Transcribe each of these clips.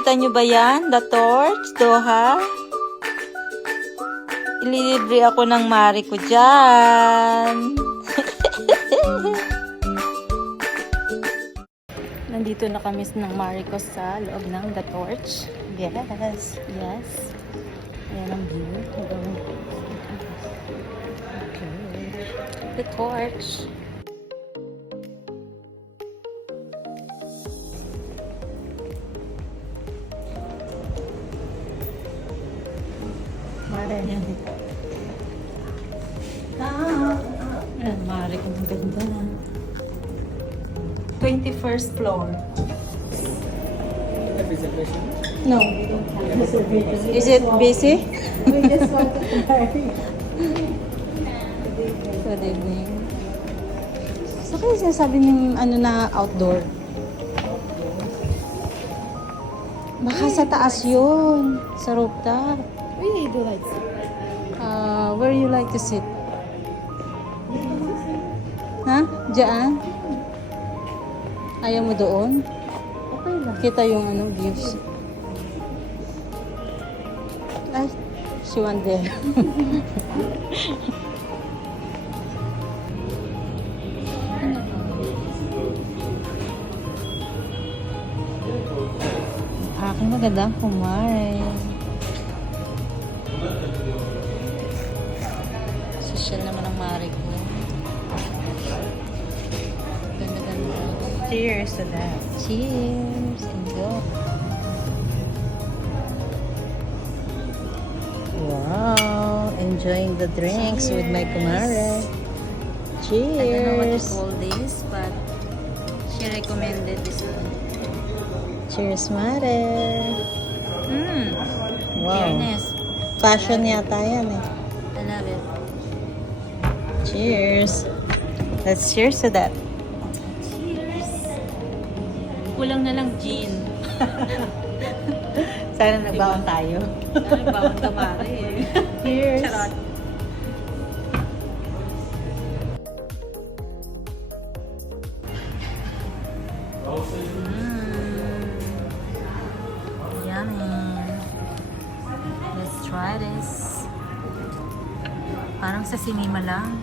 Nakikita nyo ba yan? The torch, Doha? Ililibre ako ng mari ko dyan. Nandito na kami ng mari ko sa loob ng The Torch. Yes, yes. Ayan ang view. Okay. The Torch. Mare. Ayan, mare ko ng ganda. 21st floor. No, we don't have reservation. Is it busy? We just want to party. Good evening. So kaya sinasabi ng ano na outdoor? Baka sa taas yun. Sa rooftop. We do like Where you like to sit? Ha? Diyan? Ayaw mo doon? okay lang. Kita yung ano, views. Ay, she went there. Aking magandang kumare. Social naman ang mare ko. Ganda-ganda. Cheers to that. Cheers and go. Wow, enjoying the drinks with my kumare. Cheers. I don't know what to call this, but she recommended this one. Cheers, Mare. Wow. Fairness. Fashion yata yan eh. I love it. Cheers. Let's cheers to that. Cheers. Kulang na lang gin. Sana nagbaon tayo. Ay, bawang kamari eh. Cheers. Charot. Yummy. Let's try this. Parang sa sinima lang.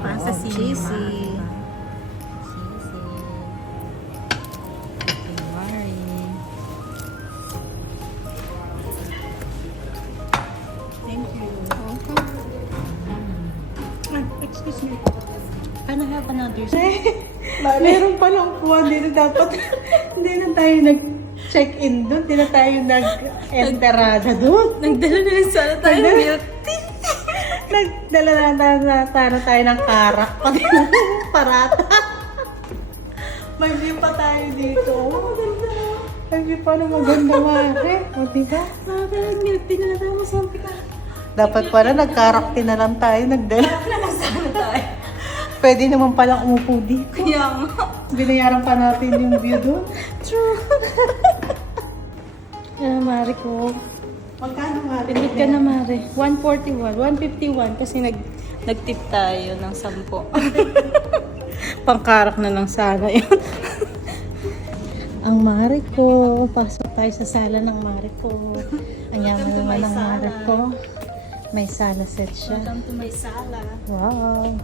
Parang sa sinima. cheesy. Cheesy. Kumari. Thank you. Excuse me. Can I have another? Meron palang puwan. Hindi na dapat, hindi na tayo nag-check-in doon. Hindi na tayo nag-enterada doon. Nagdala na lang sana tayo ng milk tea. Nagdala na sana tayo ng karak. Pati ng parata. May view pa tayo dito. Oh, maganda. May view pa na maganda, Mare. O, diba? Sabi, nag-milk tea na lang tayo. Masabi ka. Dapat pala nagkarakti na lang tayo. Nagdala. Sana tayo. Pwede naman palang umupo dito. Kaya nga. Binayaran pa natin yung view doon. True. Mare ko. Magkano, Mare? Pinit ka na, Mare. 141. 151 kasi nag-tip tayo ng 10. Pangkarak na lang sana yun. Ang Mare ko. Pasok tayo sa sala ng Mare ko. Ang yaman Welcome to naman my ng Mare sala. ko. May sala set siya. Welcome to my sala. Wow.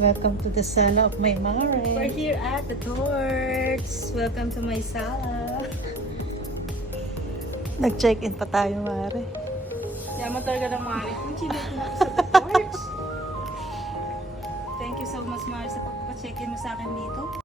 Welcome to the sala of my Mare. We're here at the Torch. Welcome to my sala. Nag-check-in pa tayo, Mare. Yaman talaga ng Mare. Kung chilit na ako sa the Torch. Thank you so much, Mare, sa pagpacheck-in mo sa akin dito.